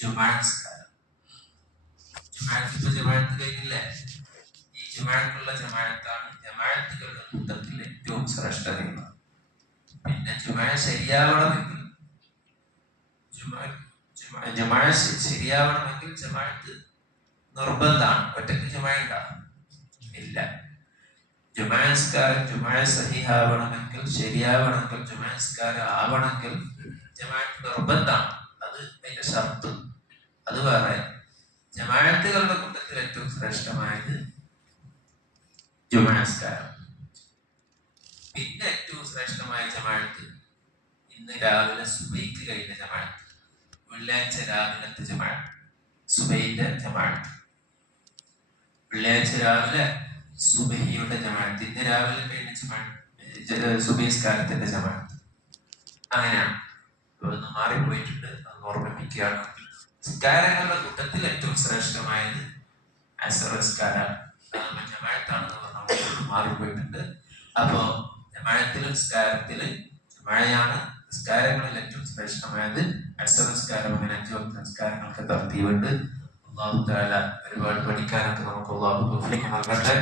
ജുമാഅത്ത് ഇപ്പൊ ജമാഅത്ത് കഴിഞ്ഞില്ലേ? ഈ ജമാഅത്തുള്ള ജമാഅത്താണ് ജമാഅത്തുകളുടെ കൂട്ടത്തിൽ ഏറ്റവും ശ്രേഷ്ഠതയുള്ളത്. പിന്നെ ജുമാഅത്ത് ശരിയാവണമെങ്കിൽ ശരിയാവണമെങ്കിൽ ജമാഅത്ത് നിർബന്ധമാണ്. ഒറ്റയ്ക്ക് ജമാഅത്ത് ഇല്ല. ജുമാഅത്ത് സഹിഹാവണമെങ്കിൽ ശരിയാവണമെങ്കിൽ ജുമാഅത്ത് ആവണമെങ്കിൽ ജമാഅത്ത് നിർബന്ധമാണ്. അത് അതിന്റെ ഷർത്ത്. അത് വേറെ. ജമാഅത്തുകളുടെ കൂട്ടത്തിൽ ഏറ്റവും ശ്രേഷ്ഠമായത് ജുമാഅത്ത്. പിന്നെ ഏറ്റവും ശ്രേഷ്ഠമായ ജമാഅത്ത് ഇന്ന് രാവിലെ സുബൈക്ക് കഴിഞ്ഞ ജമാഅത്ത്, വെള്ളിയാഴ്ച രാവിലത്തെ ജമാഅത്ത്, സുബൈന്റെ ജമാഅത്ത്, വെള്ളിയാഴ്ച രാവിലെ സുബഹിയുടെ ജമാഅത്ത്, ഇന്ന് രാവിലെ കഴിഞ്ഞ ജമാഅത്ത്, സുബഹിസ്കാരത്തിന്റെ ജമാഅത്ത്. അങ്ങനെയാണ്. ഇതൊന്ന് മാറിപ്പോയിട്ടുണ്ട്, അത് ഓർമ്മിപ്പിക്കുകയാണ്. നിസ്കാരങ്ങളുടെ കൂട്ടത്തിൽ ഏറ്റവും ശ്രേഷ്ഠമായത് അസ്ർ നിസ്കാരമാണ്. ജമാഅത്താണെന്ന് പറഞ്ഞാൽ മാറിപ്പോയിട്ടുണ്ട്. അപ്പോ ജമാഅത്തിലും നിസ്കാരത്തില് ജമാഅയാണ് നിസ്കാരങ്ങളിൽ ഏറ്റവും ശ്രേഷ്ഠമായത് അസ്ർ നിസ്കാരം. അങ്ങനെ 5 വക്ത നിസ്കാരങ്ങൾക്ക് തർത്തീബുണ്ട്. അല്ലാഹു തആല ഒരുപാട് പഠിക്കാനൊക്കെ നമുക്ക് അല്ലാഹു തൗഫീഖ് നൽകട്ടെ.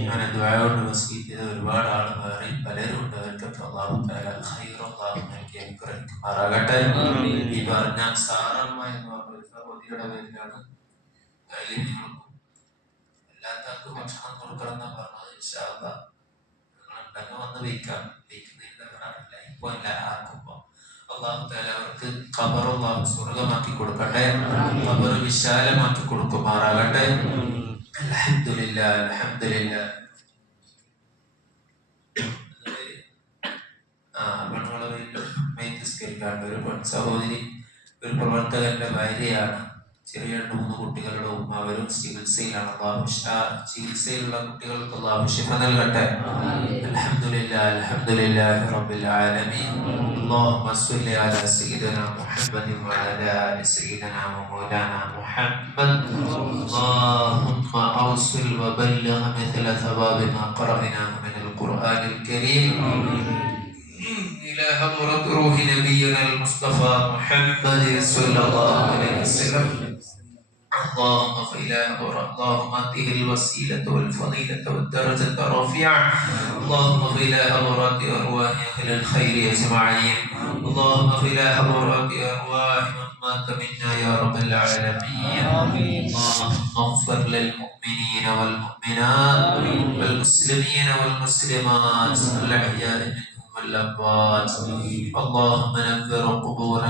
അങ്ങനെ ദുആ കൊണ്ട് വസീയത്ത് ചെയ്ത ഒരുപാട് ആളുകൾ വേറെ പലരും ഉണ്ട്. അവർക്കൊക്കെ അല്ലാഹു തആല ഖൈർ അല്ലാഹു നൽകി അനുഗ്രഹിക്കുമാറാകട്ടെ. ഈ പറഞ്ഞ സാറമ്മ എന്ന് പറഞ്ഞ ഒരു സഹോദരിയുടെ പേരിലാണ് എല്ലാവർക്കും ഭക്ഷണം കൊടുക്കണം എന്ന് പറഞ്ഞത്. ഇൻഷാ അല്ലാഹ് നിങ്ങൾ വന്ന് വയ്ക്കാം. ഇപ്പൊ അല്ല ആർക്കുമ്പോ അല്ലാഹു തആല അവർക്ക് ഖബർ അല്ലാഹു സ്വർഗ്ഗമാക്കി കൊടുക്കട്ടെ. ഖബർ വിശാലമാക്കി കൊടുക്കുമാറാകട്ടെ. അൽഹംദുലില്ലാഹ് അൽഹംദുലില്ലാഹ്. ഒരു സഹോദരി, ഒരു പ്രവർത്തകന്റെ ഭാര്യയാണ്. ചെറിയ 2-3 കുട്ടികളുടെ ഉമ്മ. അവരും ചികിത്സയിലാണ്. ചികിത്സയിലുള്ള കുട്ടികൾക്ക് അല്ലാഹു ശിഫ നൽകട്ടെ. അൽഹംദുലില്ലാഹ് അൽഹംദുലില്ലാഹി റബ്ബിൽ ആലമീൻ. അല്ലാഹുമ്മ സ്വല്ലി അലാ സയ്യിദിനാ മുഹമ്മദ് വഅലാ ആലി സയ്യിദിനാ വമൗലാനാ മുഹമ്മദ്. അല്ലാഹുമ്മ ഔസിൽ വബല്ലിഗ് മിഥല ثواب ما قرأناه من القرآن الكريم إلى حضرة روح نبينا المصطفى محمد صلى الله عليه وسلم. اللهم اته الوسيلة والفضيلة والدرجة الرفيعة. اللهم إلى حضرات أرواح أهل الخير أجمعين. اللهم إلى حضرات أرواح من مات منا يا رب العالمين. اللهم اغفر للمؤمنين والمؤمنات والمسلمين والمسلمات الأحياء منهم والأموات. اللهم نفر قبورنا